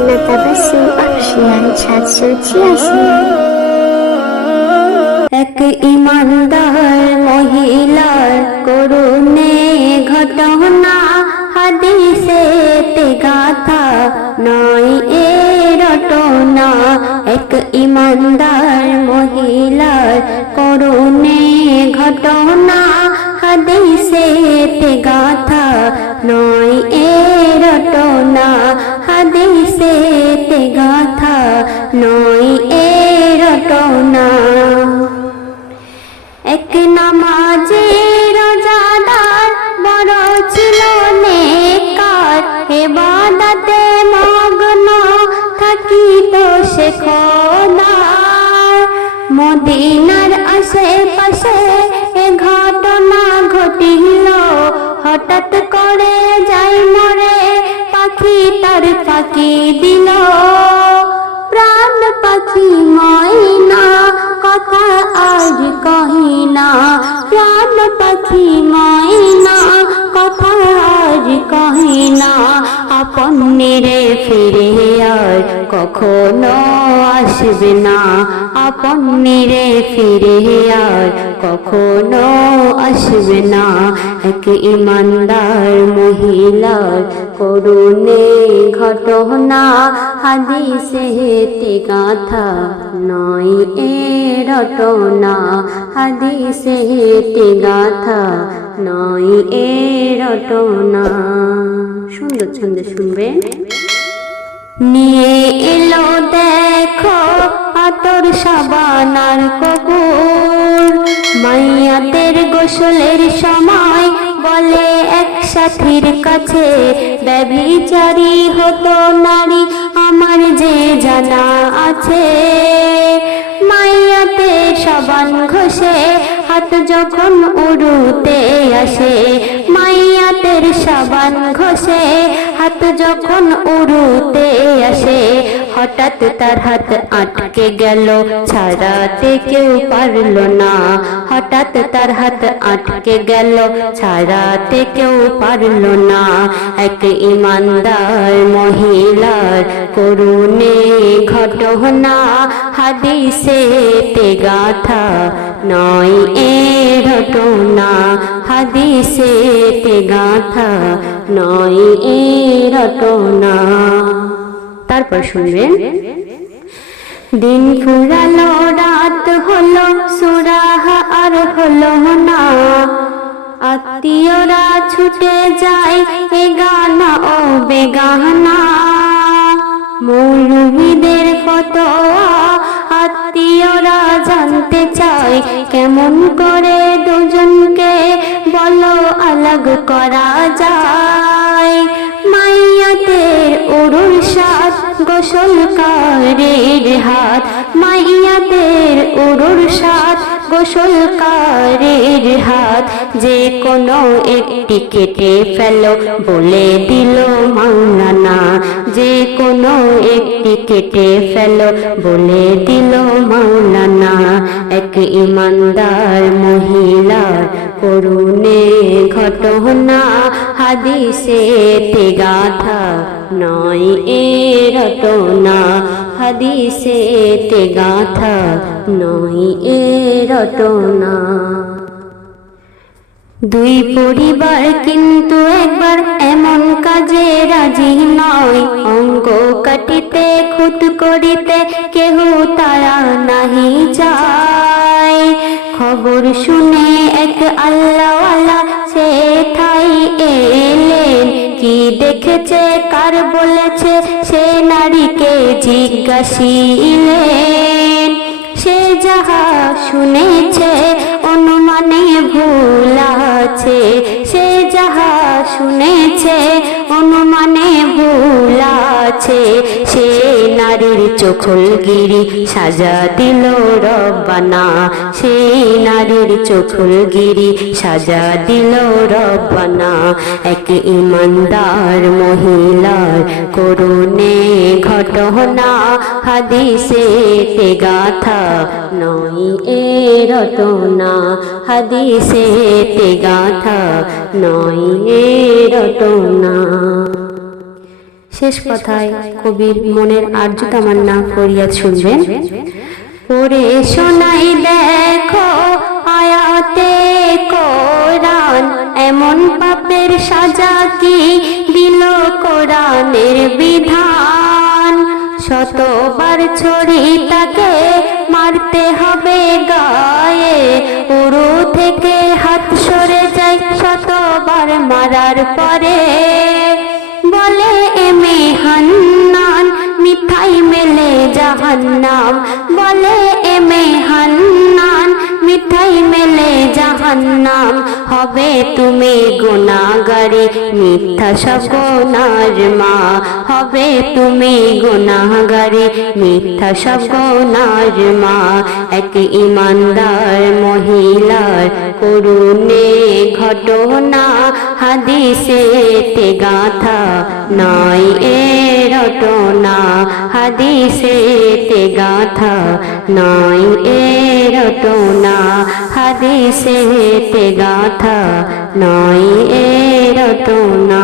Channel Tabassum official 786। এক ইমানদার মহিলার করুণে ঘটনা হাদিসে গাথা নয় এ রটনা। এক ইমানদার মহিলার করুণে ঘটনা হাদিসে গাথা নয় এ রটনা। হাদিসে গাথা নয় এ রটনা। এক নামাজি রোজাদার বড় ছিল নেকার, ইবাদতে মগ্ন থাকিত সে খোদার। মদিনার আশেপাশে এ ঘটনা ঘটিল, হঠাৎ করে যাই মরে পাখি তার পাখি দিল। প্রাণ পাখি ময়না কথা আজ কহিনা, প্রাণ পাখি ময়না কথা আজ কহিনা। আপন নিরে ফিরে আর কখনো আসবে না, আপন নিরে ফিরে আর কখনো আসবে না। এক ইমানদার মহিলার করুণে ঘটনা হাদিসে গাথা নয় এ রটনা। হাদিসে গাথা নয় এ রটনা। সুন্দর ছন্দে শুনবেন। নিয়ে এলো দেখো আতর সাবান আর কপুর, মাইয়াদের গোসলের সময় বলে এক সাথীর কাছে, ব্যভিচারী হতো নারী আমার যে জানা আছে। মাইয়াতে সাবান ঘষে হাত যখন উড়ুতে আসে, মাইয়াতের সাবান ঘষে হাত যখন উড়ুতে আসে। হঠাৎ তার হাত আটকে গেল, ছাড়াতে কেউ পারল না। হঠাৎ তার হাত আটকে গেল, ছাড়াতে কেউ পারল না। এক ইমানদার মহিলার করুণে ঘটনা হাদিসে গাথা নয় এ রটনা। হাদিসে গাথা নয় এ রটনা। তারপর শুনবেন। দিন ফুরালো রাত হলো, সুরাহা আর হলো না। আত্মীয়রা ছুটে যায় এ গানা ও বেগানা। মৌলবীদের ফতোয়া আত্মীয়রা জানতে চায়, কেমন করে দুজনকে বলো আলাগ করা যায়। মাইয়াতের উরুর সাথ গোসলকারীর হাত, মাইয়াতের উরুর সাথ গোসলকারীর হাত। যে কোনো একটি কেটে ফেলো বলে দিল মাওলানা, যে কোনো একটি কেটে ফেলো বলে দিল মাওলানা। এক ইমানদার মহিলার করুণে ঘটনা হাদিসে গাথা নয় এ রটনা। হাদিসে গাথা নয় এ রটনা। দুই পরিবার কিন্তু একবার এমন কাজে রাজি নয়, অঙ্গ কাটিতে খুদ করিতে কেহ তারা নাহি চায়। খবর শুনে এক আল্লাহওয়ালা সে ঠাই এলেন, কি দেখেছে কার বলেছে সে নারীকে জিজ্ঞাসিলেন। সে যাহা শুনেছে অনুমানে ভুল আছে, সে যাহা শুনেছে অনুমানে ভুল আছে। সে নারীর চোখলগিরি সাজা দিল রব্বানা, সে নারীর চোখলগিরি সাজা দিল রব্বানা। এক ইমানদার মহিলার করুণে ঘটনা হাদিসে গাথা নয় এ রটনা। হাদিসে গাথা নয় এ রটনা। শেষ কথায় কবির মনের আরজু তামান্না ফরিয়াদ শুনবেন। পড়ে শোনাই দেখো আয়াতে কোরআন, এমন পাপের সাজা কি দিল কোরআনের বিধান। শতবার ছড়ি তাকে মারতে হবে গায়ে, উরু থেকে হাত সরে যায় শতবার মারার পরে। বলে এমে হান্নান মিঠাই মেলে জাহান্নাম, বলে এমে হান্নান মিঠাই মেলে জাহান্নাম। হবে তুমি গুনাহগারি মিথ্যা সব গুনার মা, হবে তুমি গুনাহগারি মিথ্যা সব গুনার মা। এক ইমানদার মহিলার করুণে ঘটনা হাদিসেতে গাথা নাই এ রটনা, হাদিসেতে গাথা নাই এ রটনা, হাদিসেতে গাথা নাই এ রটনা।